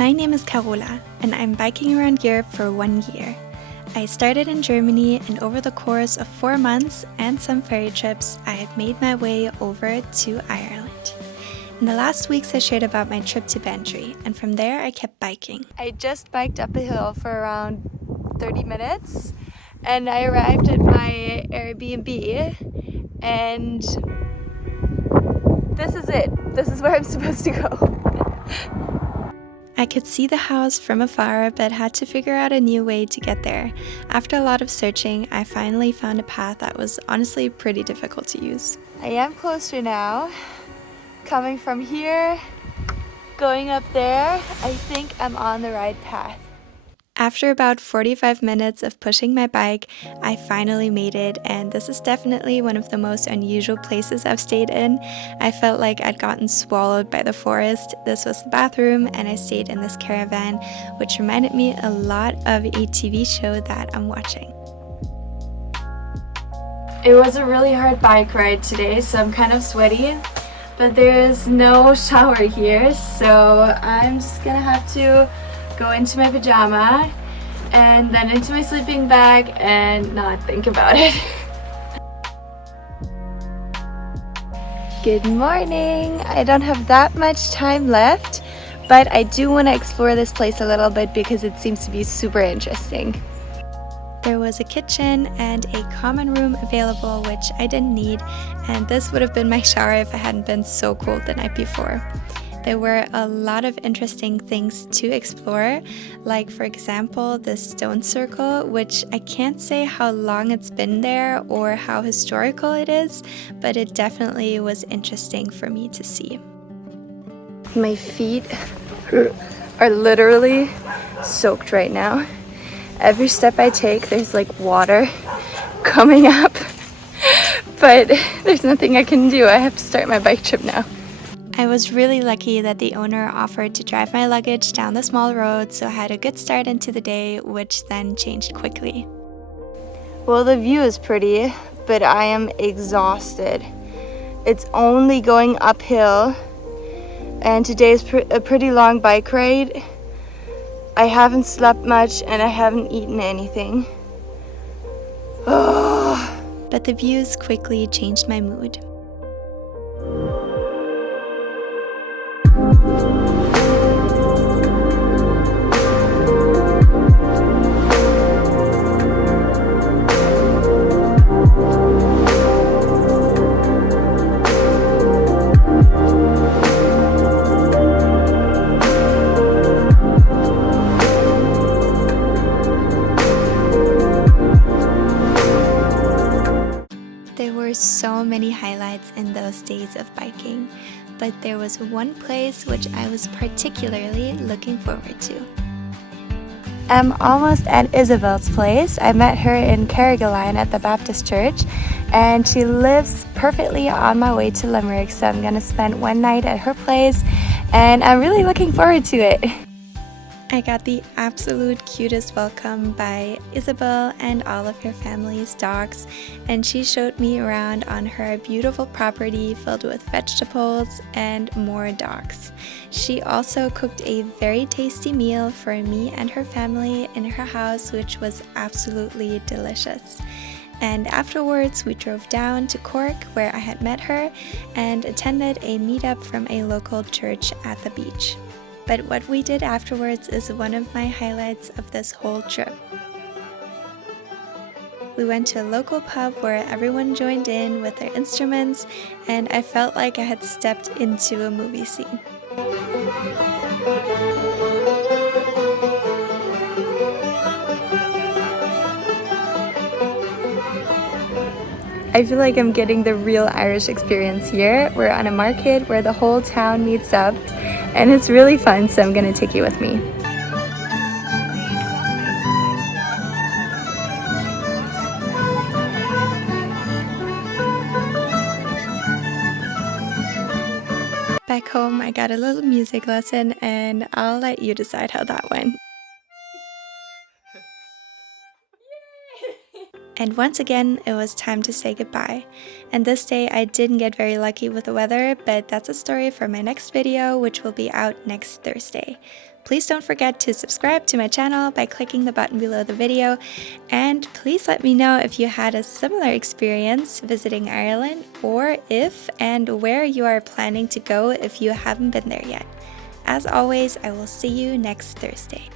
My name is Carola, and I'm biking around Europe for 1 year. I started in Germany, and over the course of 4 months and some ferry trips, I had made my way over to Ireland. In the last weeks, I shared about my trip to Bantry, and from there I kept biking. I just biked up a hill for around 30 minutes, and I arrived at my Airbnb, and this is it. This is where I'm supposed to go. I could see the house from afar, but had to figure out a new way to get there. After a lot of searching, I finally found a path that was honestly pretty difficult to use. I am closer now. Coming from here, going up there, I think I'm on the right path. After about 45 minutes of pushing my bike, I finally made it, and this is definitely one of the most unusual places I've stayed in. I felt like I'd gotten swallowed by the forest. This was the bathroom, and I stayed in this caravan, which reminded me a lot of a TV show that I'm watching. It was a really hard bike ride today, so I'm kind of sweaty, but there's no shower here, so I'm just gonna have to go into my pajama and then into my sleeping bag and not think about it. Good morning! I don't have that much time left, but I do want to explore this place a little bit because it seems to be super interesting. There was a kitchen and a common room available, which I didn't need, and this would have been my shower if I hadn't been so cold the night before. There were a lot of interesting things to explore, like for example the stone circle, which I can't say how long it's been there or how historical it is, but it definitely was interesting for me to see. My feet are literally soaked right now. Every step I take there's like water coming up, but there's nothing I can do. I have to start my bike trip now. I was really lucky that the owner offered to drive my luggage down the small road, so I had a good start into the day, which then changed quickly. Well, the view is pretty, but I am exhausted. It's only going uphill, and today is a pretty long bike ride. I haven't slept much and I haven't eaten anything. But the views quickly changed my mood. There were so many highlights in those days of biking, but there was one place which I was particularly looking forward to. I'm almost at Isabelle's place. I met her in Kerry at the Baptist church, and she lives perfectly on my way to Limerick, so I'm gonna spend one night at her place, and I'm really looking forward to it. I got the absolute cutest welcome by Isabelle and all of her family's dogs, and she showed me around on her beautiful property filled with vegetables and more dogs. She also cooked a very tasty meal for me and her family in her house, which was absolutely delicious. And afterwards we drove down to Cork, where I had met her, and attended a meetup from a local church at the beach. But what we did afterwards is one of my highlights of this whole trip. We went to a local pub where everyone joined in with their instruments, and I felt like I had stepped into a movie scene. I feel like I'm getting the real Irish experience here. We're on a market where the whole town meets up, and it's really fun, so I'm gonna take you with me. Back home, I got a little music lesson, and I'll let you decide how that went. And once again, it was time to say goodbye. And this day I didn't get very lucky with the weather, but that's a story for my next video, which will be out next Thursday. Please don't forget to subscribe to my channel by clicking the button below the video, and please let me know if you had a similar experience visiting Ireland, or if and where you are planning to go if you haven't been there yet. As always, I will see you next Thursday.